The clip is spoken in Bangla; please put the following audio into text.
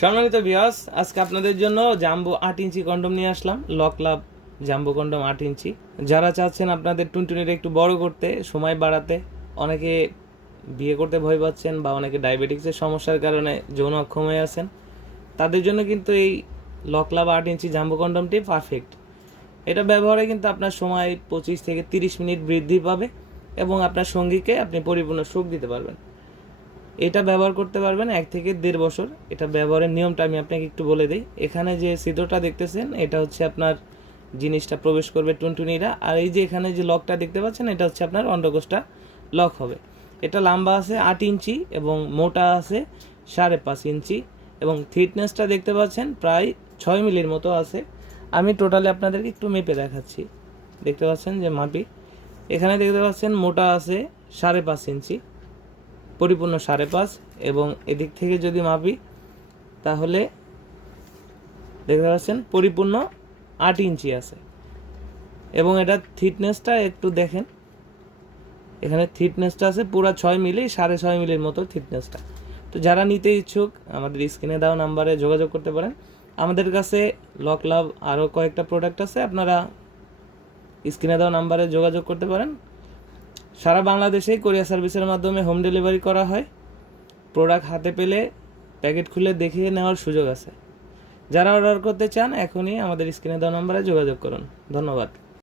সম্মানিত ভিউয়ার্স, আজকে আপনাদের জন্য জাম্বো 8 ইঞ্চি কন্ডম নিয়ে আসলাম। লক লাভ জাম্বো কন্ডম 8 ইঞ্চি। যারা চাচ্ছেন আপনাদের টুনটুনিটা একটু বড় করতে, সময় বাড়াতে, অনেকে বিয়ে করতে ভয় পাচ্ছেন বা অনেকে ডায়াবেটিক্সের সমস্যার কারণে যৌন অক্ষম হয়ে আছেন, তাদের জন্য কিন্তু এই লক লাভ 8 ইঞ্চি জাম্বো কন্ডমটি পারফেক্ট। এটা ব্যবহারে কিন্তু আপনার সময় 25 থেকে 30 মিনিট বৃদ্ধি পাবে এবং আপনার সঙ্গীকে আপনি পরিপূর্ণ সুখ দিতে পারবেন। এটা ব্যবহার করতে পারবেন 1 থেকে 1.5 বছর। এটা ব্যবহারের নিয়মটা আমি আপনাকে একটু বলে দিই। এখানে যে ছিদ্রটা দেখতেছেন, এটা হচ্ছে আপনার জিনিসটা প্রবেশ করবে টুনটুনিরা, আর এই যে এখানে যে লকটা দেখতে পাচ্ছেন, এটা হচ্ছে আপনার অন্ডকোষটা লক হবে। এটা লম্বা আছে 8 ইঞ্চি এবং মোটা আছে 5.5 ইঞ্চি এবং থিকনেসটা দেখতে পাচ্ছেন প্রায় 6 মিলির মতো আছে। আমি টোটালি আপনাদেরকে একটু মেপে দেখাচ্ছি। দেখতে পাচ্ছেন যে মাপি, এখানে দেখতে পাচ্ছেন মোটা আছে 5.5 ইঞ্চি, পরিপূর্ণ 5.5, এবং এদিক থেকে যদি মাপি তাহলে দেখতে পাচ্ছেন পরিপূর্ণ 8 ইঞ্চি আছে। এবং এটা থিকনেসটা একটু দেখেন, এখানে থিকনেসটা আছে পুরো 6 মিলি, 6.5 মিলির মতো থিকনেসটা। তো যারা নিতে ইচ্ছুক আমাদের স্ক্রিনে দেওয়া নাম্বারে যোগাযোগ করতে পারেন। আমাদের কাছে লক লাভ আরও কয়েকটা প্রোডাক্ট আছে, আপনারা স্ক্রিনে দেওয়া নাম্বারে যোগাযোগ করতে পারেন। সারা বাংলাদেশেই কোরিয়ার সার্ভিসের মাধ্যমে হোম ডেলিভারি করা হয়। প্রোডাক্ট হাতে পেলে প্যাকেট খুলে দেখিয়ে নেওয়ার সুযোগ আছে। যারা অর্ডার করতে চান এখনই আমাদের স্ক্রিনে দেওয়া নম্বরে যোগাযোগ করুন। ধন্যবাদ।